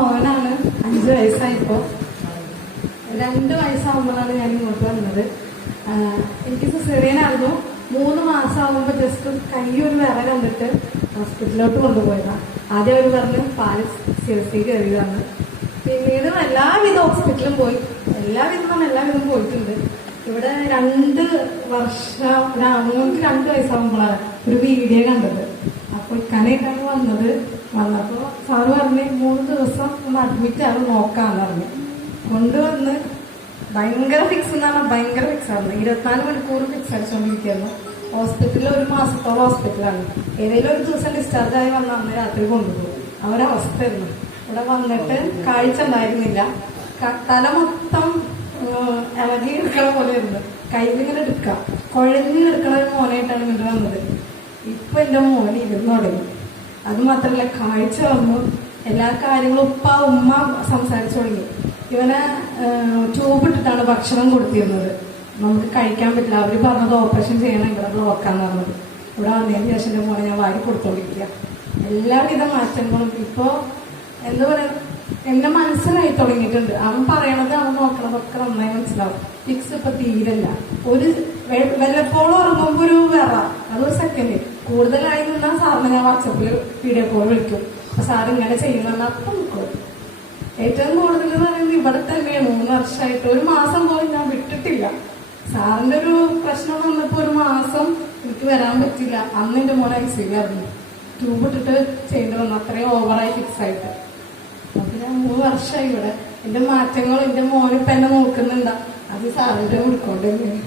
മോനാണ്. അഞ്ച് വയസ്സായിപ്പോ. രണ്ട് വയസ്സാകുമ്പോഴാണ് ഞാൻ ഇങ്ങോട്ട് വന്നത്. എനിക്ക് സിസേറിയനായിരുന്നു. മൂന്ന് മാസമാകുമ്പോൾ ജസ്റ്റ് കൈയൊരു വിറ കണ്ടിട്ട് ഹോസ്പിറ്റലിലോട്ട് കൊണ്ടുപോയതാണ് ആദ്യം അവർ പറഞ്ഞു പാൽ സി കയറിയതാണ് പിന്നീട് എല്ലാവിധ ഹോസ്പിറ്റലും പോയി. എല്ലാവിധം എല്ലാവിധം പോയിട്ടുണ്ട്. ഇവിടെ രണ്ട് വർഷം മൂന്ന് രണ്ട് വയസ്സാകുമ്പോഴാണ് ഒരു വീഡിയോ കണ്ടത്. അപ്പോൾ ഇക്കാനായിട്ടാണ് വന്നത്. വന്നപ്പോൾ സാറ് പറഞ്ഞ് മൂന്ന് ദിവസം ഒന്ന് അഡ്മിറ്റ് ആണ് നോക്കാന്ന് പറഞ്ഞു. കൊണ്ടുവന്ന് ഭയങ്കര ഫിക്സ് എന്ന് പറഞ്ഞാൽ ഭയങ്കര ഫിക്സ് ആയിരുന്നു ഇരുപത്തിനാല് മണിക്കൂർ ഫിക്സ് അടിച്ചുകൊണ്ടിരിക്കുന്നു ഹോസ്പിറ്റലിൽ ഒരു മാസത്തോളം ഹോസ്പിറ്റലാണ് ഏതെങ്കിലും ഒരു ദിവസം ഡിസ്ചാർജ് ആയി വന്ന അന്ന് രാത്രി കൊണ്ടുപോകും. അവരവസ്ഥയായിരുന്നു ഇവിടെ വന്നിട്ട് കാഴ്ച ഉണ്ടായിരുന്നില്ല. തല മൊത്തം ഇളകി എടുക്കണ പോലെ ഇരുന്നു കയ്യിലിങ്ങനെ എടുക്കാം. കുഴഞ്ഞു എടുക്കണ ഒരു മോനായിട്ടാണ് ഇങ്ങോട്ട് വന്നത്. ഇപ്പൊ എന്റെ മോൻ ഇരുന്നു തുടങ്ങി. അത് മാത്രല്ല കാഴ്ച വന്നു. എല്ലാ കാര്യങ്ങളും ഉപ്പ ഉമ്മ സംസാരിച്ചു തുടങ്ങി. ഇവനെ ട്യൂബ് ഇട്ടിട്ടാണ് ഭക്ഷണം കൊടുത്തിരുന്നത്. നമുക്ക് കഴിക്കാൻ പറ്റില്ല. അവർ പറഞ്ഞത് ഓപ്പറേഷൻ ചെയ്യണം ഇവിടെ ബ്ലോക്കാന്ന് പറഞ്ഞത്. ഇവിടെ വന്നതിന് ശേഷം എന്റെ മോനെ ഞാൻ വാരി കൊടുത്തോണ്ടിരിക്കുക. എല്ലാവിധ മാറ്റങ്ങളും. ഇപ്പോ എന്താ പറയാ എന്നെ മനസ്സിലായി തുടങ്ങിയിട്ടുണ്ട്. അവൻ പറയണത് അവൻ നോക്കണതൊക്കെ നന്നായി മനസ്സിലാവും. ഫിക്സ് ഇപ്പൊ തീരല്ല. ഒരു വെള്ളപ്പോളം ഉറങ്ങുമ്പോ ഒരു വിറ. അതൊരു സെക്കൻഡ് സാറിന് ഞാൻ വാട്സപ്പിൽ വീഡിയോ കോൾ വിളിക്കും. അപ്പൊ സാർ ഇങ്ങനെ ചെയ്യുന്ന അപ്പം ഏറ്റവും കൂടുതൽ എന്ന് പറയുന്നത് ഇവിടെ തന്നെയാണ് മൂന്ന് വർഷമായിട്ട്. ഒരു മാസം പോലും ഞാൻ വിട്ടിട്ടില്ല. സാറിന്റെ ഒരു പ്രശ്നം വന്നപ്പോ ഒരു മാസം എനിക്ക് വരാൻ പറ്റില്ല അന്ന് എന്റെ മോനെ ഐസിയിലായിരുന്നു ട്യൂബ് ഇട്ടിട്ട് ചെയ്യേണ്ടി വന്നു. അത്രയും ഓവറായി ഫിക്സ് ആയിട്ട്. അപ്പൊ ഞാൻ മൂന്ന് വർഷമായി ഇവിടെ. എന്റെ മാറ്റങ്ങൾ എന്റെ മോനെ എന്നെ നോക്കുന്നുണ്ടാ. അത് സാറിന്റെ ഉൾക്കൊണ്ട് തന്നെയാണ്